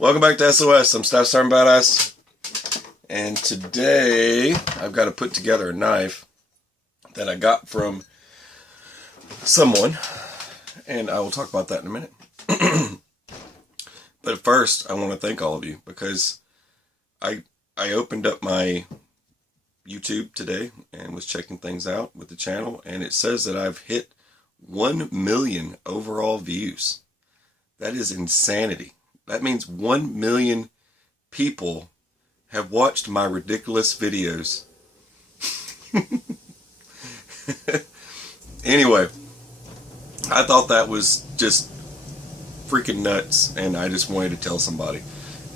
Welcome back to SOS. I'm Staff Sergeant Badass. And today, I've got to put together a knife that I got from someone. And I will talk about that in a minute. But first, I want to thank all of you because I opened up my YouTube today and was checking things out with the channel. And it says that I've hit 1 million overall views. That is insanity. That means 1 million people have watched my ridiculous videos. Anyway, I thought that was just freaking nuts, and I just wanted to tell somebody.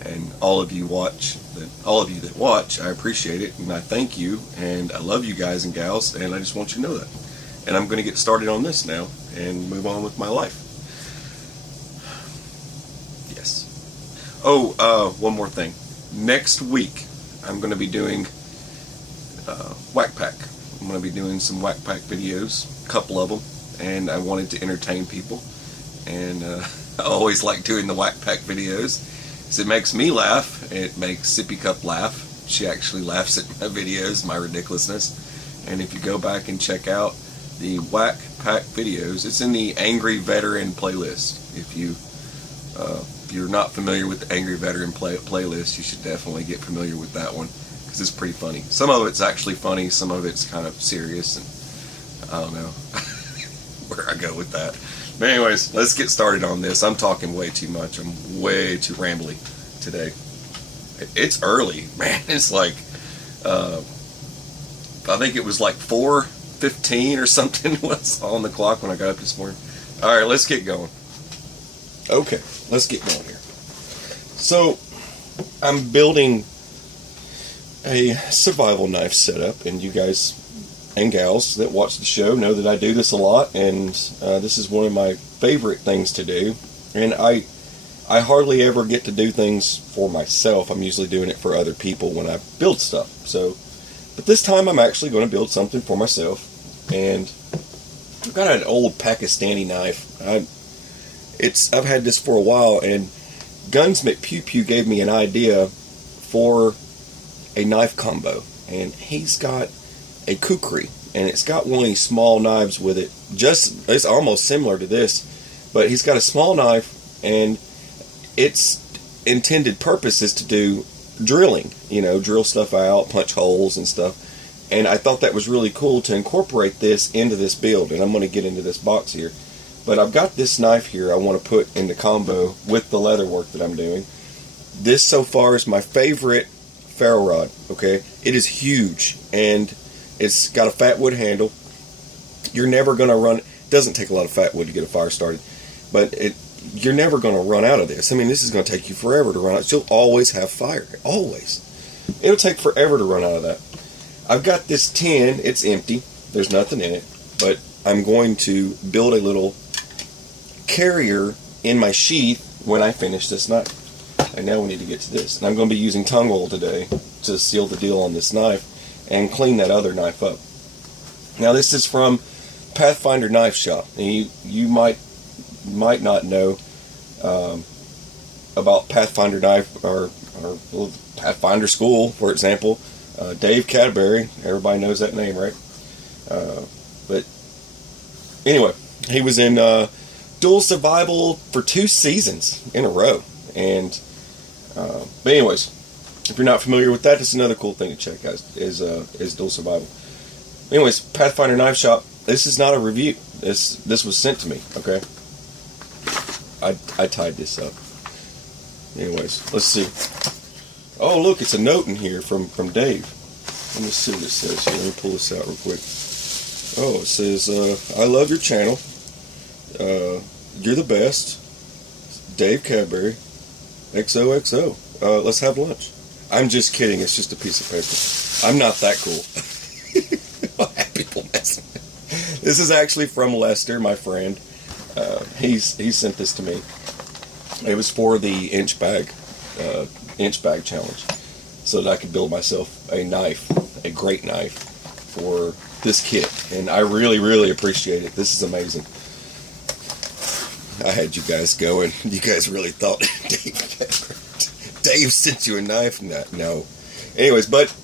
And all of you that watch, I appreciate it, and I thank you, and I love you guys and gals, and I just want you to know that. And I'm going to get started on this now and move on with my life. Oh, one more thing. Next week, I'm going to be doing Whack Pack. I'm going to be doing some Whack Pack videos, a couple of them, and I wanted to entertain people. And I always like doing the Whack Pack videos, because it makes me laugh. It makes Sippy Cup laugh. She actually laughs at my videos, my ridiculousness. And if you go back and check out the Whack Pack videos, it's in the Angry Veteran playlist. If you're not familiar with the Angry Veteran playlist, you should definitely get familiar with that one, because it's pretty funny. Some of it's actually funny, some of it's kind of serious, and I don't know where I go with that. But anyways, let's get started on this. I'm talking way too much. I'm way too rambly today. It's early, man. It's like, I think it was like 4:15 or something was on the clock when I got up this morning. Alright, let's get going. Okay, let's get going here. So, I'm building a survival knife setup, and you guys and gals that watch the show know that I do this a lot, and this is one of my favorite things to do. And I hardly ever get to do things for myself. I'm usually doing it for other people when I build stuff. So, but this time I'm actually going to build something for myself, and I've got an old Pakistani knife. I've had this for a while, and Guns McPew gave me an idea for a knife combo, and he's got a kukri, and it's got one of these small knives with it. It's almost similar to this, but he's got a small knife, and its intended purpose is to do drilling, drill stuff out, punch holes and stuff. And I thought that was really cool to incorporate this into this build, and I'm going to get into this box here. But I've got this knife here I want to put in the combo with the leather work that I'm doing. This so far is my favorite ferro rod, okay? It is huge, and it's got a fat wood handle. You're never going to run, it doesn't take a lot of fat wood to get a fire started, but you're never going to run out of this. I mean, this is going to take you forever to run out. You'll always have fire, always. It'll take forever to run out of that. I've got this tin, it's empty, there's nothing in it, but I'm going to build a little carrier in my sheath when I finish this knife. And now we need to get to this. And I'm going to be using tongue oil today to seal the deal on this knife and clean that other knife up. Now this is from Pathfinder Knife Shop. And you might not know about Pathfinder Knife or Pathfinder School, for example. Dave Cadbury, everybody knows that name, right? But anyway, he was in Dual Survival for 2 seasons in a row. And but anyways, if you're not familiar with that, it's another cool thing to check out is Dual Survival. Anyways, Pathfinder Knife Shop. This is not a review. This was sent to me. Okay, I tied this up. Anyways, let's see. Oh, look, it's a note in here from Dave. Let me see what it says here. Let me pull this out real quick. Oh, it says, I love your channel. You're the best. Dave Cadbury. XOXO. Let's have lunch. I'm just kidding. It's just a piece of paper. I'm not that cool. I have people messing. This is actually from Lester, my friend. He sent this to me. It was for the inch bag challenge, so that I could build myself a knife, a great knife for this kit, and I really, really appreciate it. This is amazing. I had you guys going. You guys really thought Dave sent you a knife? No. Anyways, but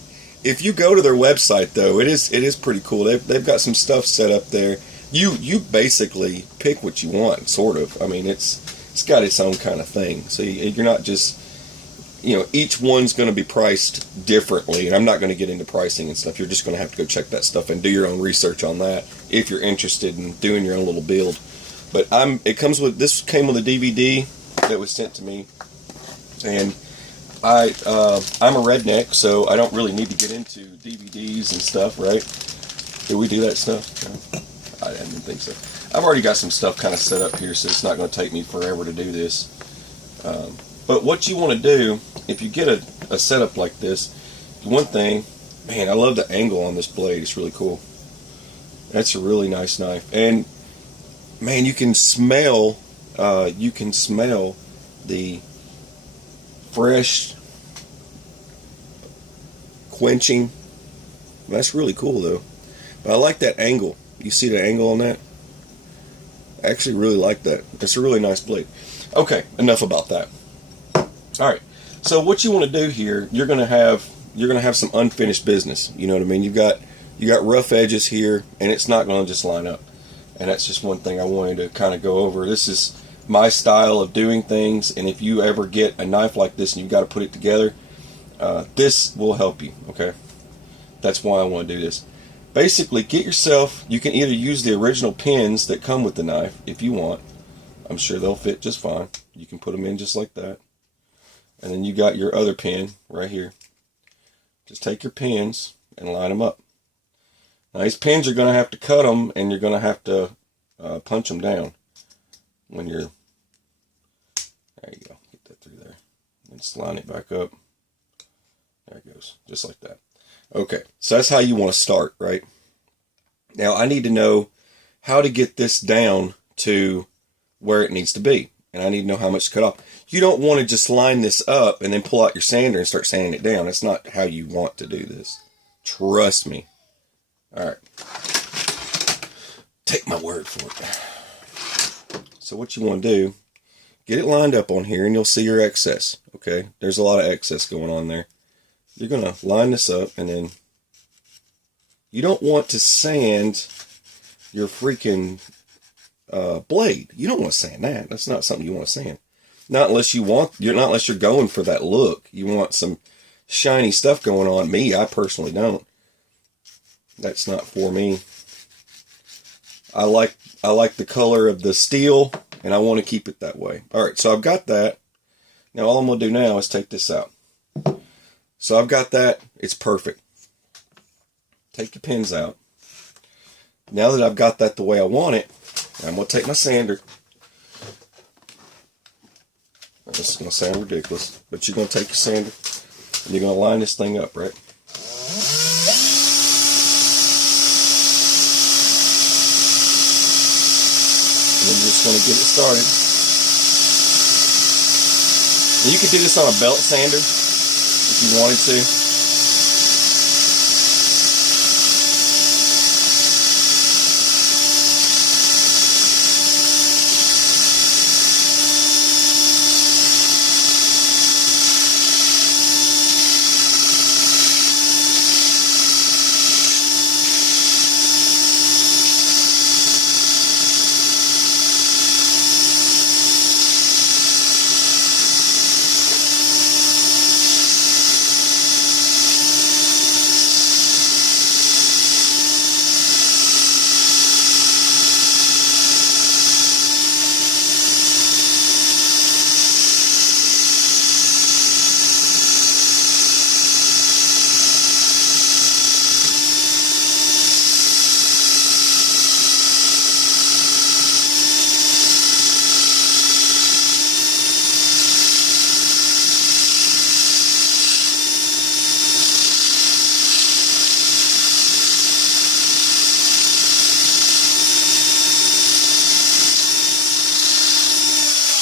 if you go to their website, though, it is pretty cool. They've got some stuff set up there. You basically pick what you want, sort of. I mean, it's got its own kind of thing. So you're not just, each one's going to be priced differently, and I'm not going to get into pricing and stuff. You're just going to have to go check that stuff and do your own research on that if you're interested in doing your own little build. But this came with a DVD that was sent to me, and I'm a redneck, so I don't really need to get into DVDs and stuff, right? Did we do that stuff? No? I didn't think so. I've already got some stuff kind of set up here, so it's not going to take me forever to do this. But what you want to do, if you get a setup like this, one thing, man, I love the angle on this blade. It's really cool. That's a really nice knife. And, man, you can smell the fresh quenching. That's really cool, though. But I like that angle. You see the angle on that? I actually really like that. It's a really nice blade. Okay, enough about that. All right. So what you want to do here, you're gonna have some unfinished business. You know what I mean? You got rough edges here, and it's not going to just line up. And that's just one thing I wanted to kind of go over. This is my style of doing things, and if you ever get a knife like this and you've got to put it together, this will help you. Okay, that's why I want to do this. Basically, you can either use the original pins that come with the knife if you want. I'm sure they'll fit just fine. You can put them in just like that. And then you got your other pin right here. Just take your pins and line them up. Now these pins, you're going to have to cut them, and you're going to have to punch them down when you're, there you go, get that through there. And just line it back up. There it goes, just like that. Okay, so that's how you want to start, right? Now I need to know how to get this down to where it needs to be. And I need to know how much to cut off. You don't want to just line this up and then pull out your sander and start sanding it down. That's not how you want to do this. Trust me. Alright. Take my word for it. So what you want to do, get it lined up on here and you'll see your excess. Okay? There's a lot of excess going on there. You're going to line this up, and then you don't want to sand your freaking blade. You don't want to sand that. That's not something you want to sand. Not unless you're going for that look. You want some shiny stuff going on. Me, I personally don't. That's not for me. I like the color of the steel, and I want to keep it that way. All right, so I've got that. Now all I'm going to do now is take this out. So I've got that. It's perfect. Take the pins out. Now that I've got that the way I want it, I'm going to take my sander. This is going to sound ridiculous, but you're going to take your sander and you're going to line this thing up, right? And then you're just going to get it started. And you could do this on a belt sander if you wanted to.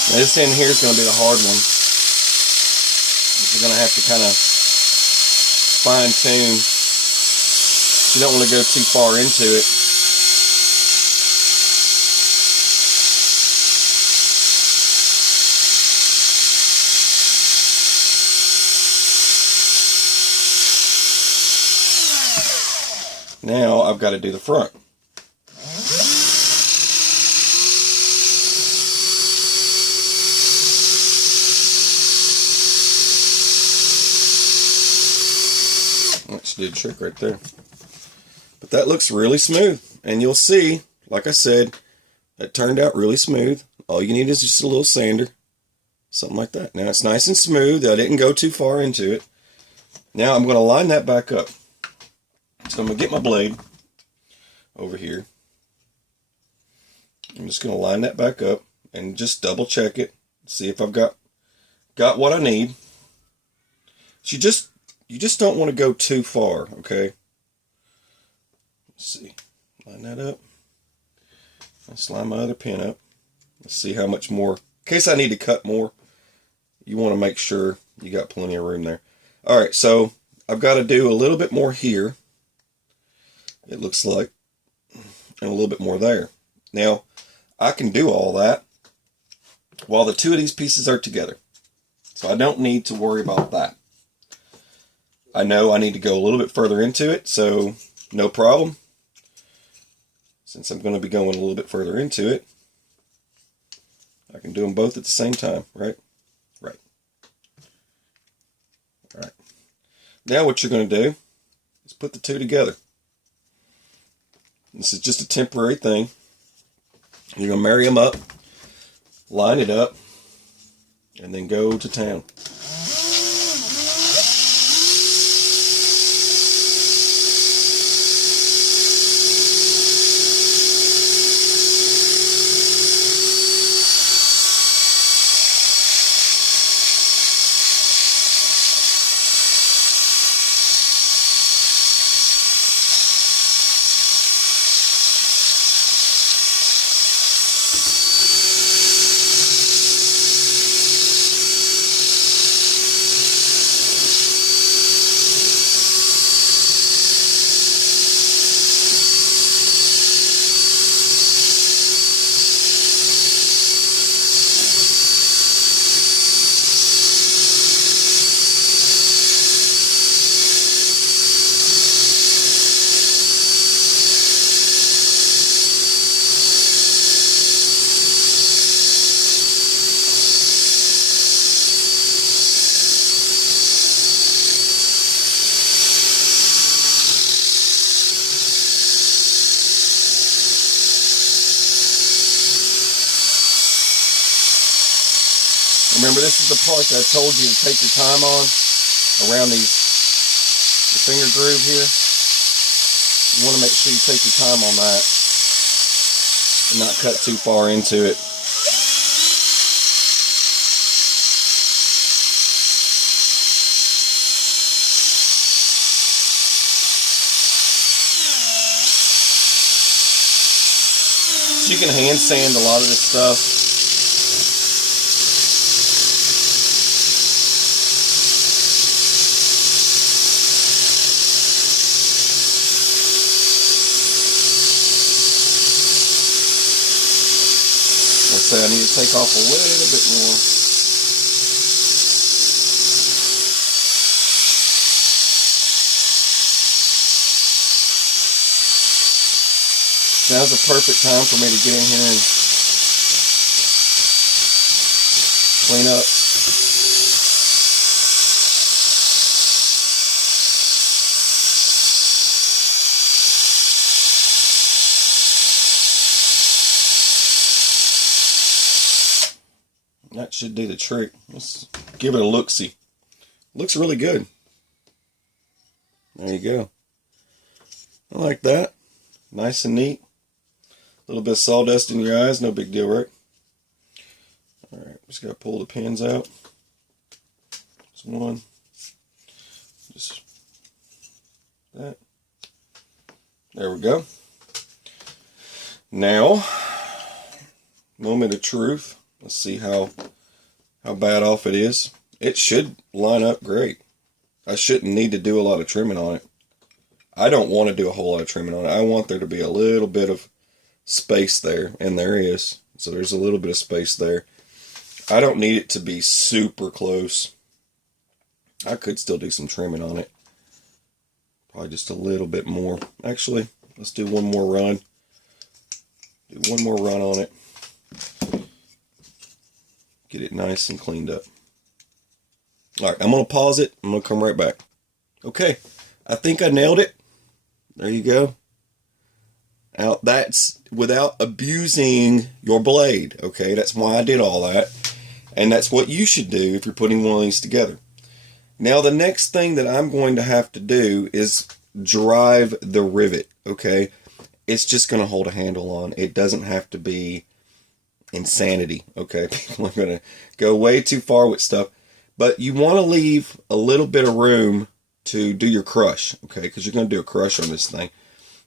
Now this end here is going to be the hard one. You're going to have to kind of fine tune. You don't want to go too far into it. Now I've got to do the front. That should do the trick right there. But that looks really smooth. And you'll see, like I said, it turned out really smooth. All you need is just a little sander. Something like that. Now it's nice and smooth. I didn't go too far into it. Now I'm going to line that back up. So I'm going to get my blade over here. I'm just going to line that back up and just double check it. See if I've got what I need. So you just don't want to go too far, okay? Let's see. Line that up. Let's line my other pin up. Let's see how much more. In case I need to cut more, you want to make sure you got plenty of room there. Alright, so I've got to do a little bit more here, it looks like, and a little bit more there. Now, I can do all that while the two of these pieces are together. So I don't need to worry about that. I know I need to go a little bit further into it, so no problem. Since I'm going to be going a little bit further into it, I can do them both at the same time, right? Right. All right. Now what you're going to do is put the two together. This is just a temporary thing. You're going to marry them up, line it up, and then go to town. Remember, this is the part that I told you to take your time on around the finger groove here. You want to make sure you take your time on that and not cut too far into it. So you can hand sand a lot of this stuff. So I need to take off a little bit more. Now's the perfect time for me to get in here and clean up. That should do the trick. Let's give it a look-see. Looks really good. There you go. I like that. Nice and neat. A little bit of sawdust in your eyes, no big deal, right? Alright, just gotta pull the pins out. There's one. Just that. There we go. Now, moment of truth. Let's see how bad off it is. It should line up great. I shouldn't need to do a lot of trimming on it. I don't want to do a whole lot of trimming on it. I want there to be a little bit of space there, and there is. So there's a little bit of space there. I don't need it to be super close. I could still do some trimming on it. Probably just a little bit more. Actually, let's do one more run. Do one more run on it. Get it nice and cleaned up. Alright, I'm going to pause it. I'm going to come right back. Okay, I think I nailed it. There you go. Now, that's without abusing your blade. Okay, that's why I did all that. And that's what you should do if you're putting one of these together. Now, the next thing that I'm going to have to do is drive the rivet. Okay, it's just going to hold a handle on. It doesn't have to be insanity. Okay, people are going to go way too far with stuff. But you want to leave a little bit of room to do your crush. Okay, because you're going to do a crush on this thing.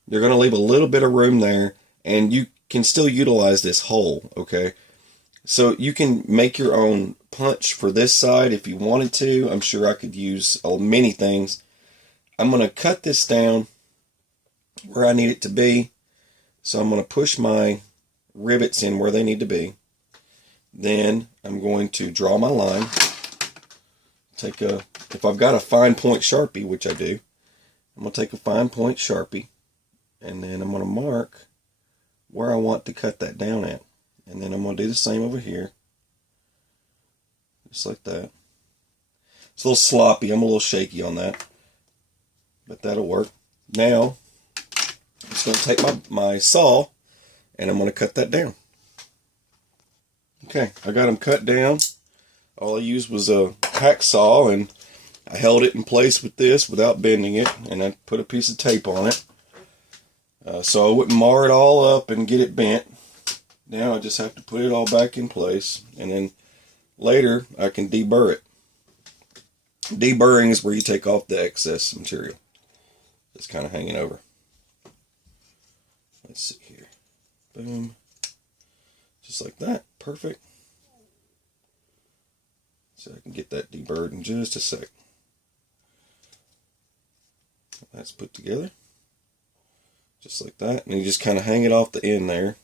You're going to leave a little bit of room there, and you can still utilize this hole. Okay, so you can make your own punch for this side if you wanted to. I'm sure I could use many things. I'm going to cut this down where I need it to be. So I'm going to push my rivets in where they need to be. Then I'm going to draw my line. If I've got a fine point Sharpie, which I do, I'm going to take a fine point Sharpie, and then I'm going to mark where I want to cut that down at. And then I'm going to do the same over here. Just like that. It's a little sloppy. I'm a little shaky on that. But that'll work. Now, I'm just going to take my saw, and I'm going to cut that down. Okay, I got them cut down. All I used was a hacksaw, and I held it in place with this without bending it, and I put a piece of tape on it. So I wouldn't mar it all up and get it bent. Now I just have to put it all back in place, and then later I can deburr it. Deburring is where you take off the excess material that's kind of hanging over. Let's see here. Boom. Just like that. Perfect. So I can get that deburred in just a sec. That's put together. Just like that. And you just kind of hang it off the end there.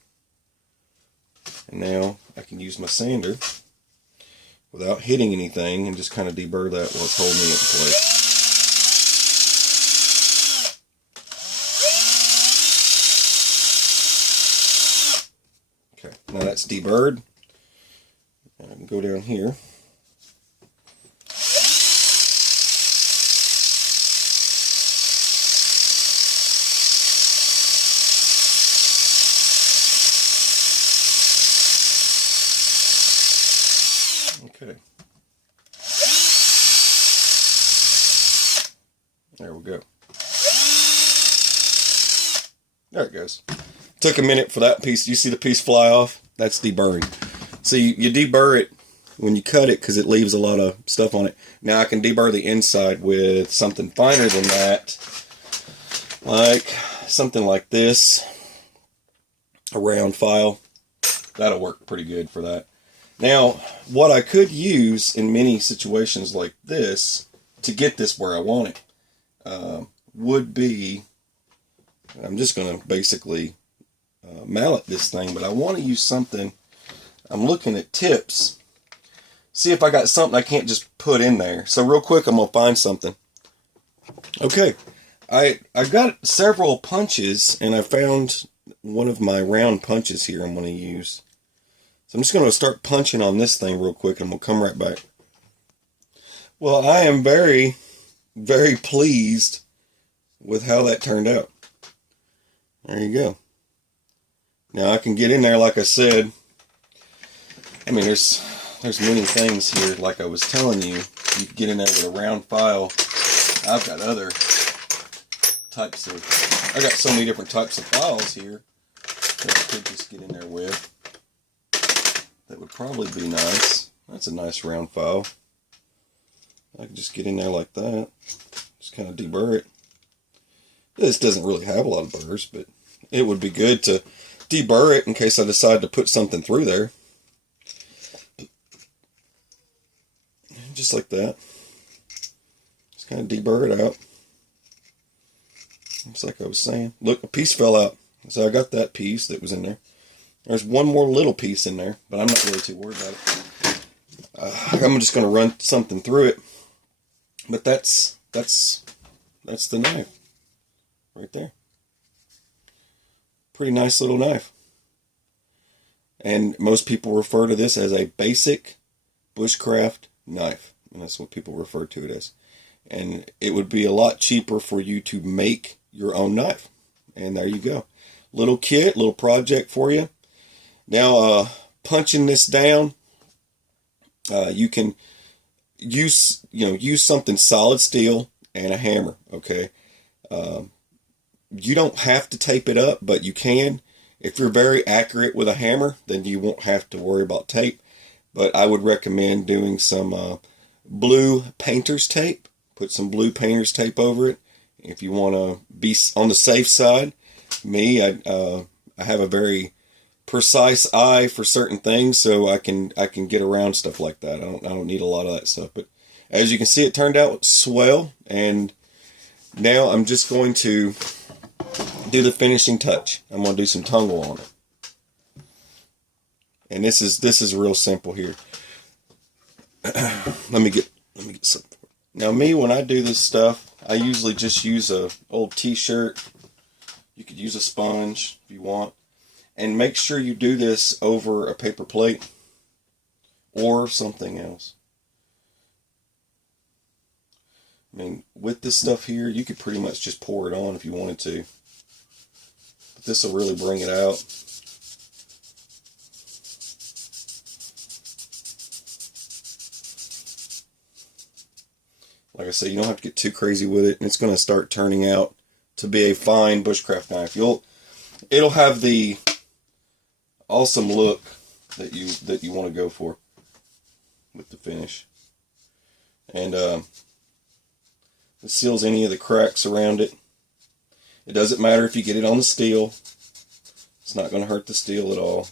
And now I can use my sander without hitting anything and just kind of deburr that while it's holding it in place. Okay, now that's deburred. And I can go down here. Okay. There we go. There it goes. Took a minute for that piece. You see the piece fly off? That's deburring. So you deburr it when you cut it because it leaves a lot of stuff on it. Now I can deburr the inside with something finer than that. Like something like this. A round file. That'll work pretty good for that. Now, what I could use in many situations like this to get this where I want it would be, I'm just going to basically mallet this thing, but I want to use something. I'm looking at tips. See if I got something I can't just put in there. So real quick, I'm going to find something. Okay, I've got several punches, and I found one of my round punches here I'm going to use. So I'm just going to start punching on this thing real quick, and we'll come right back. Well, I am very, very pleased with how that turned out. There you go. Now I can get in there, like I said. I mean, there's many things here, like I was telling you. You can get in there with a round file. I've got other types of, I got so many different types of files here that I could just get in there with. That would probably be nice. That's a nice round file. I can just get in there like that. Just kind of deburr it. This doesn't really have a lot of burrs, but it would be good to deburr it in case I decide to put something through there. Just like that. Just kind of deburr it out. Just like I was saying. Look, a piece fell out. So I got that piece that was in there. There's one more little piece in there, but I'm not really too worried about it. I'm just going to run something through it. But that's the knife. right there. Pretty nice little knife. And most people refer to this as a basic bushcraft knife. And that's what people refer to it as. And it would be a lot cheaper for you to make your own knife. And there you go. Little kit, little project for you. Now, punching this down, you can use something solid steel and a hammer, okay? You don't have to tape it up, but you can. If you're very accurate with a hammer, then you won't have to worry about tape. But I would recommend doing some blue painter's tape. Put some blue painter's tape over it. If you want to be on the safe side, I have a very precise eye for certain things, so I can get around stuff like that. I don't need a lot of that stuff. But as you can see, it turned out swell, and now I'm just going to do the finishing touch. I'm going to do some tungle on it, and this is real simple here. Let me get some. Now when I do this stuff, I usually just use a old t-shirt. You could use a sponge if you want. And make sure you do this over a paper plate or something else. I mean, with this stuff here, you could pretty much just pour it on if you wanted to. But this will really bring it out. Like I said, you don't have to get too crazy with it, and it's going to start turning out to be a fine bushcraft knife. It'll have the awesome look that you want to go for with the finish. And it seals any of the cracks around it. It doesn't matter if you get it on the steel. It's not going to hurt the steel at all.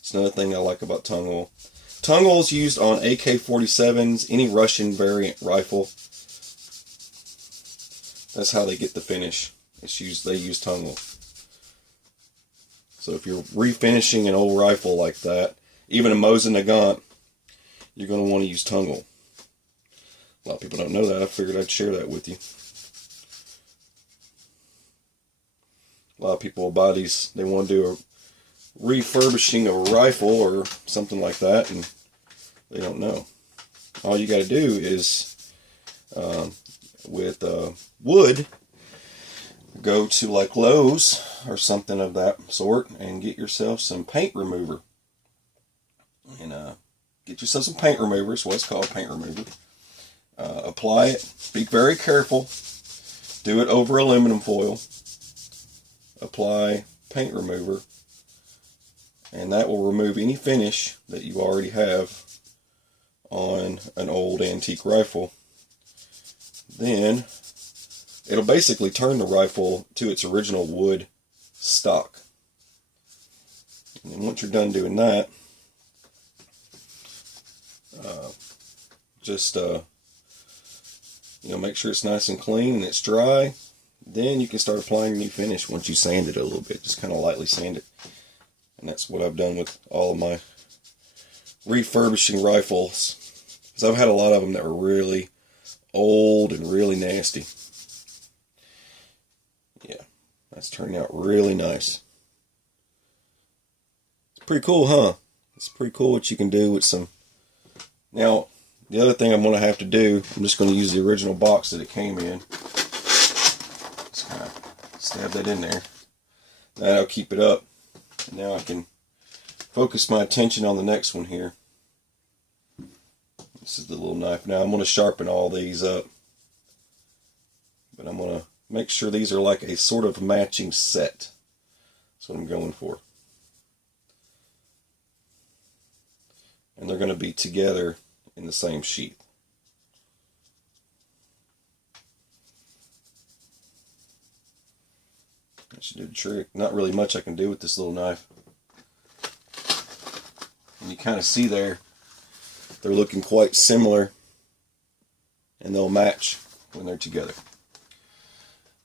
It's another thing I like about tongue oil. Tongue oil is used on AK-47s, any Russian variant rifle. That's how they get the finish. They use tongue oil. So if you're refinishing an old rifle like that, even a Mosin Nagant, you're going to want to use tongue oil. A lot of people don't know that. I figured I'd share that with you. A lot of people will buy these. They want to do a refurbishing of a rifle or something like that, and they don't know. All you got to do is, with wood, go to like Lowe's or something of that sort and get yourself some paint remover. And get yourself some paint remover. It's what it's called, paint remover. Apply it. Be very careful. Do it over aluminum foil. Apply paint remover. And that will remove any finish that you already have on an old antique rifle. Then it'll basically turn the rifle to its original wood stock. And then once you're done doing that, just make sure it's nice and clean and it's dry. Then you can start applying your new finish once you sand it a little bit. Just kind of lightly sand it. And that's what I've done with all of my refurbishing rifles. Because I've had a lot of them that were really old and really nasty. Yeah, that's turning out really nice. It's pretty cool, huh? It's pretty cool what you can do with some. Now, the other thing I'm going to have to do, I'm just going to use the original box that it came in. Just kind of stab that in there. That'll keep it up. And now I can focus my attention on the next one here. This is the little knife. Now I'm going to sharpen all these up. But I'm going to make sure these are like a sort of matching set. That's what I'm going for. And they're going to be together in the same sheath. That should do the trick. Not really much I can do with this little knife. And you kind of see there, they're looking quite similar, and they'll match when they're together.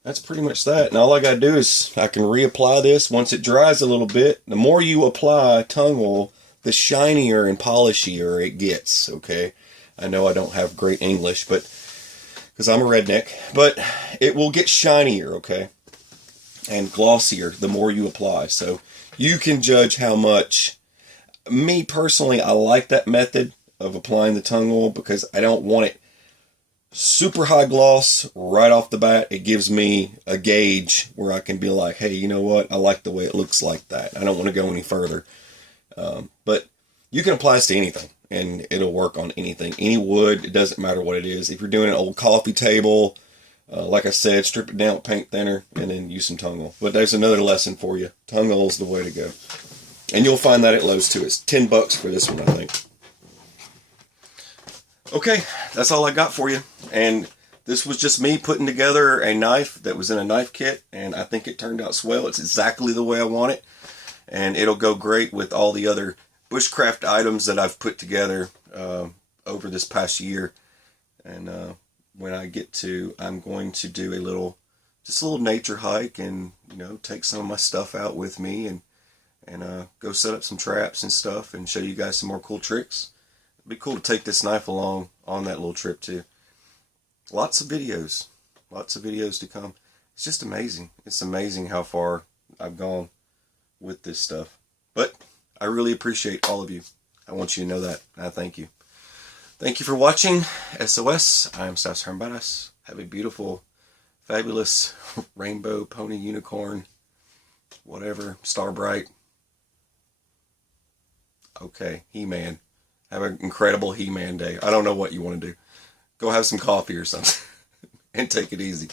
That's pretty much that. And all I got to do is I can reapply this once it dries a little bit. The more you apply tongue oil, the shinier and polishier it gets, okay? I know I don't have great English, but because I'm a redneck, but it will get shinier, okay? and glossier the more you apply. So you can judge how much. Me personally, I like that method of applying the tung oil because I don't want it super high gloss right off the bat. It gives me a gauge where I can be like, hey, you know what? I like the way it looks like that. I don't want to go any further. But you can apply this to anything, and it'll work on anything. Any wood, it doesn't matter what it is. If you're doing an old coffee table, like I said, strip it down with paint thinner and then use some tung oil. But there's another lesson for you. Tung oil is the way to go. And you'll find that at Lowe's too. It's $10 for this one, I think. Okay, that's all I got for you. And this was just me putting together a knife that was in a knife kit, and I think it turned out swell. It's exactly the way I want it, and it'll go great with all the other bushcraft items that I've put together over this past year. And when I get to, I'm going to do just a little nature hike, and take some of my stuff out with me, and go set up some traps and stuff, and show you guys some more cool tricks. It'd be cool to take this knife along on that little trip too. Lots of videos to come. It's just amazing. It's amazing how far I've gone with this stuff. But I really appreciate all of you. I want you to know that. I thank you. Thank you for watching SOS. I am Stas Hermbaras. Have a beautiful, fabulous rainbow, pony, unicorn, whatever, star bright. Okay, He-Man. Have an incredible He-Man day. I don't know what you want to do. Go have some coffee or something and take it easy.